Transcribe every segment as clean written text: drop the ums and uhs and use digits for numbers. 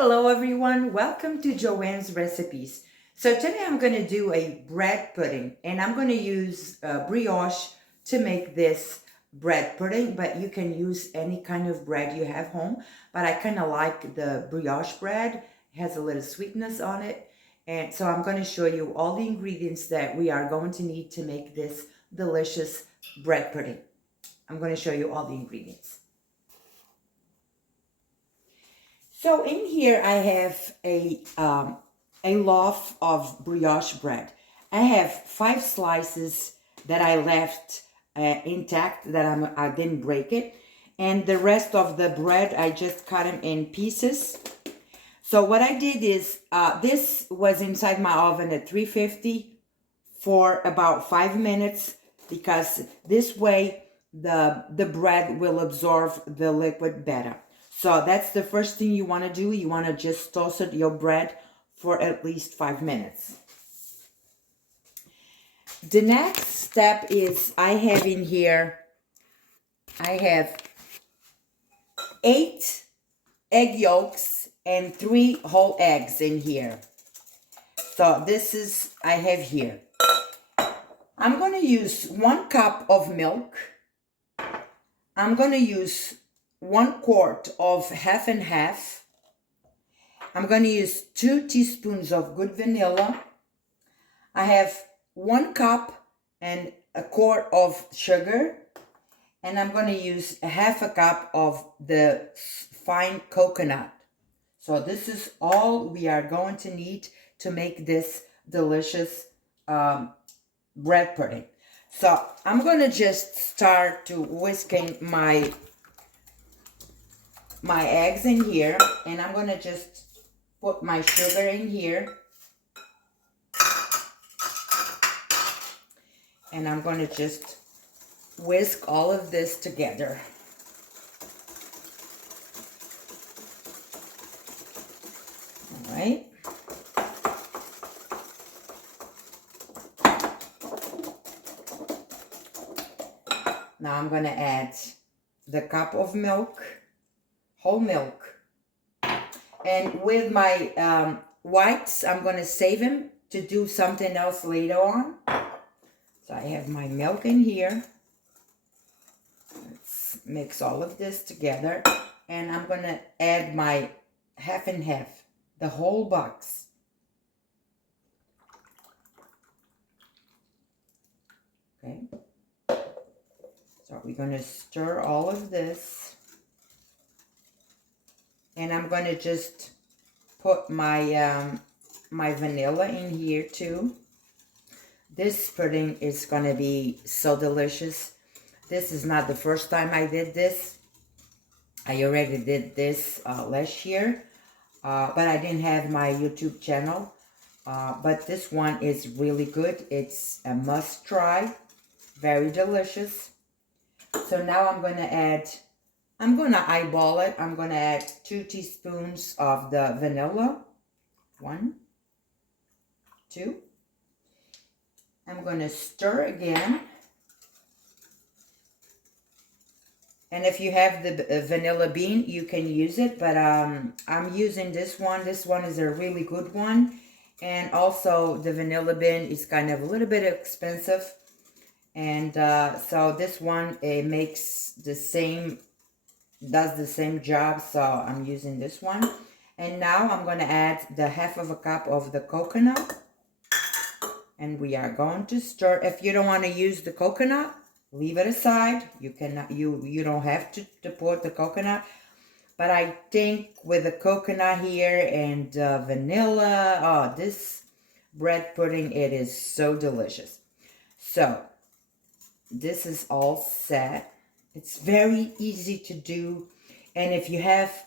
Hello everyone, welcome to Joanne's Recipes. So today I'm going to do a bread pudding and I'm going to use brioche to make this bread pudding, but you can use any kind of bread you have home. But I kind of like the brioche bread, it has a little sweetness on it. And so I'm going to show you all the ingredients that we are going to need to make this delicious bread pudding. I'm going to show you all the ingredients. So in here I have a loaf of brioche bread. I have 5 slices that I left intact, that I didn't break it, and the rest of the bread I just cut them in pieces. So what I did is this was inside my oven at 350 for about 5 minutes, because this way the bread will absorb the liquid better. So that's the first thing you want to do. You want to just toast your bread for at least 5 minutes. The next step is I have 8 egg yolks and 3 whole eggs in here. So this is, I have here. I'm going to use 1 cup of milk. I'm going to use 1 quart of half and half. I'm going to use 2 teaspoons of good vanilla. I have 1 cup and a quart of sugar. And I'm going to use a half a cup of the fine coconut. So this is all we are going to need to make this delicious bread pudding. So I'm going to just start to whisking my eggs in here, and I'm going to just put my sugar in here, and I'm going to just whisk all of this together. All right. Now I'm going to add the cup of milk, whole milk. And with my whites, I'm going to save them to do something else later on. So I have my milk in here. Let's mix all of this together. And I'm going to add my half and half, the whole box. Okay. So we're going to stir all of this. And I'm going to just put my my vanilla in here too. This pudding is going to be so delicious. This is not the first time I did this. I already did this last year, but I didn't have my YouTube channel. But this one is really good. It's a must try. Very delicious. So now I'm going to eyeball it. I'm going to add 2 teaspoons of the vanilla. 1, 2. I'm going to stir again. And if you have the vanilla bean, you can use it. But I'm using this one. This one is a really good one. And also the vanilla bean is kind of a little bit expensive. And so this one, it makes the same, does the same job. So I'm using this one. And now I'm going to add the half of a cup of the coconut. And we are going to stir. If you don't want to use the coconut, leave it aside. You cannot, you don't have to put the coconut. But I think with the coconut here and vanilla, oh, this bread pudding, it is so delicious. So this is all set. It's very easy to do. And if you have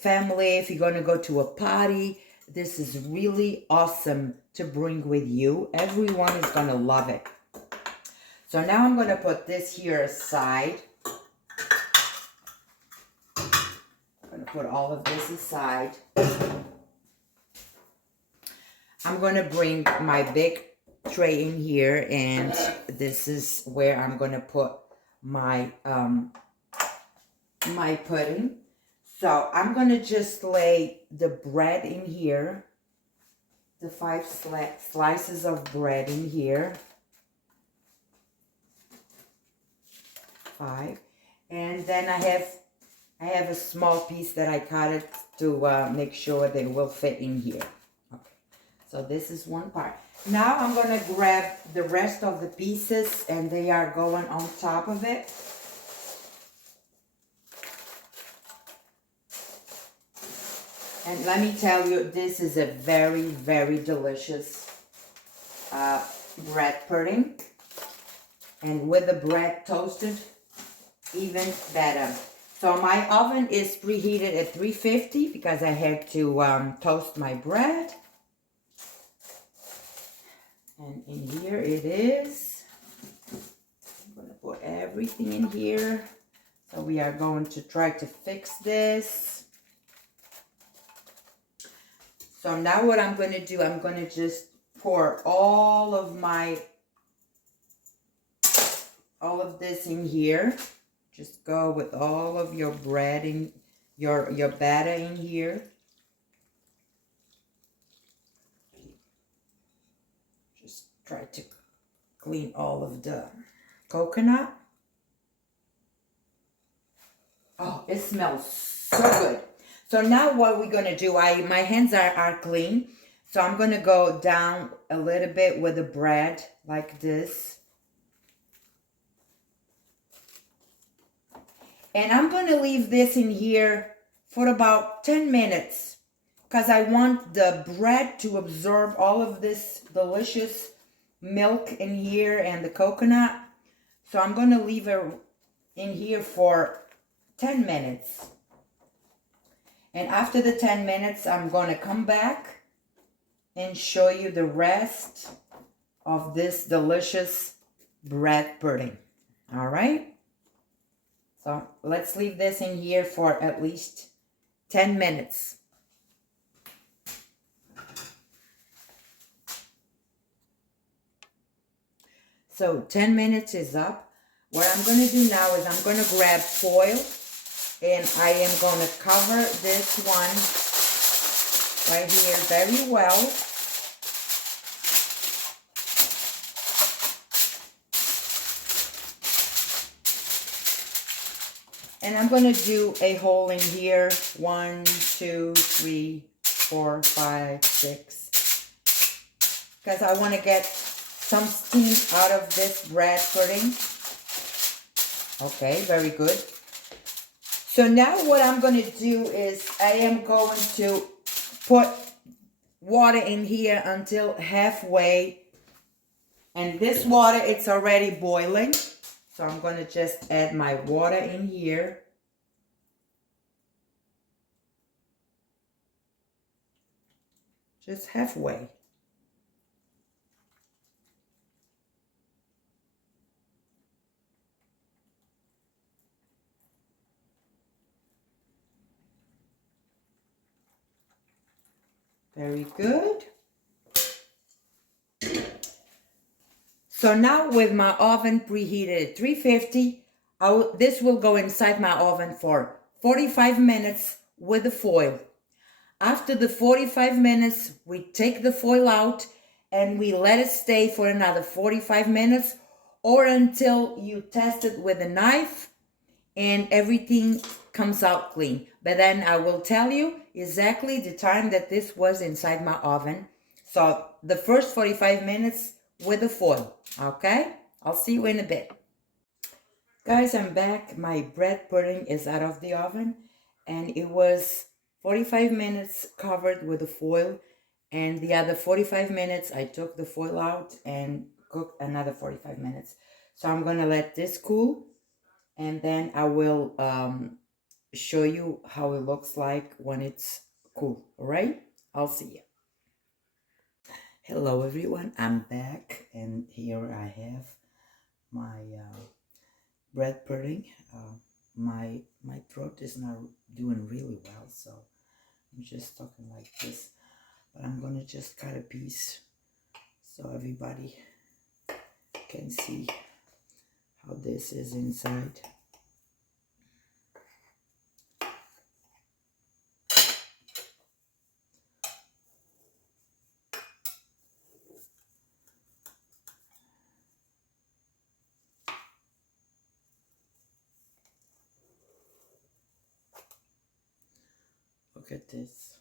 family, if you're going to go to a party, this is really awesome to bring with you. Everyone is going to love it. So now I'm going to put this here aside. I'm going to put all of this aside. I'm going to bring my big tray in here, and this is where I'm going to put my my pudding. So I'm gonna just lay the bread in here, the 5 slices of bread in here, 5, and then I have a small piece that I cut it to make sure they will fit in here. Okay, so this is one part. Now I'm gonna grab the rest of the pieces and they are going on top of it. And let me tell you, this is a very, very delicious bread pudding. And with the bread toasted, even better. So my oven is preheated at 350 because I had to toast my bread. And in here it is. I'm going to put everything in here. So we are going to try to fix this. So now what I'm going to do, I'm going to just pour all of this in here. Just go with all of your bread in your batter in here. Just try to clean all of the coconut. Oh, it smells so good. So now what we're gonna do, my hands are clean. So I'm gonna go down a little bit with the bread like this. And I'm going to leave this in here for about 10 minutes because I want the bread to absorb all of this delicious milk in here and the coconut. So I'm going to leave it in here for 10 minutes. And after the 10 minutes, I'm going to come back and show you the rest of this delicious bread pudding. All right? So let's leave this in here for at least 10 minutes. So 10 minutes is up. What I'm going to do now is I'm going to grab foil and I am going to cover this one right here very well. And I'm going to do a hole in here. 1, 2, 3, 4, 5, 6. Because I want to get some steam out of this bread pudding. Okay, very good. So now what I'm going to do is I am going to put water in here until halfway. And this water, it's already boiling. So I'm going to just add my water in here. Just halfway. Very good. So now with my oven preheated at 350, this will go inside my oven for 45 minutes with the foil. After the 45 minutes, we take the foil out and we let it stay for another 45 minutes or until you test it with a knife and everything comes out clean. But then I will tell you exactly the time that this was inside my oven. So the first 45 minutes with the foil, okay? I'll see you in a bit. Guys, I'm back. My bread pudding is out of the oven and it was 45 minutes covered with the foil, and the other 45 minutes I took the foil out and cooked another 45 minutes. So I'm gonna let this cool and then I will show you how it looks like when it's cool. All right, I'll see you. Hello everyone, I'm back and here I have my bread pudding. My throat is not doing really well, so I'm just talking like this, but I'm gonna just cut a piece so everybody can see how this is inside. Look at this.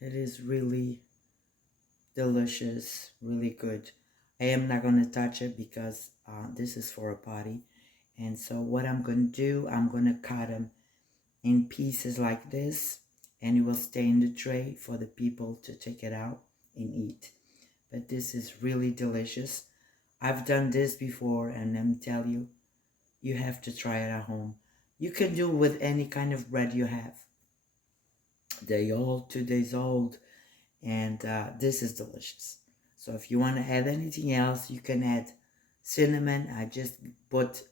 It is really delicious, really good. I am not going to touch it because this is for a party. And so what I'm going to do, I'm going to cut them in pieces like this, and it will stay in the tray for the people to take it out and eat. But this is really delicious. I've done this before, and let me tell you, you have to try it at home. You can do with any kind of bread you have. They're all 2 days old, and this is delicious. So if you want to add anything else, you can add cinnamon. I just put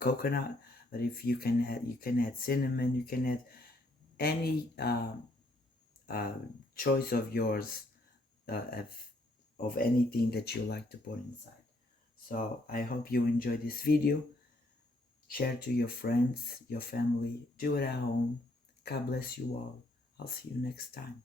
coconut, but if you can add cinnamon. You can add any choice of yours, of anything that you like to put inside. So I hope you enjoy this video. Share to your friends, your family. Do it at home. God bless you all. I'll see you next time.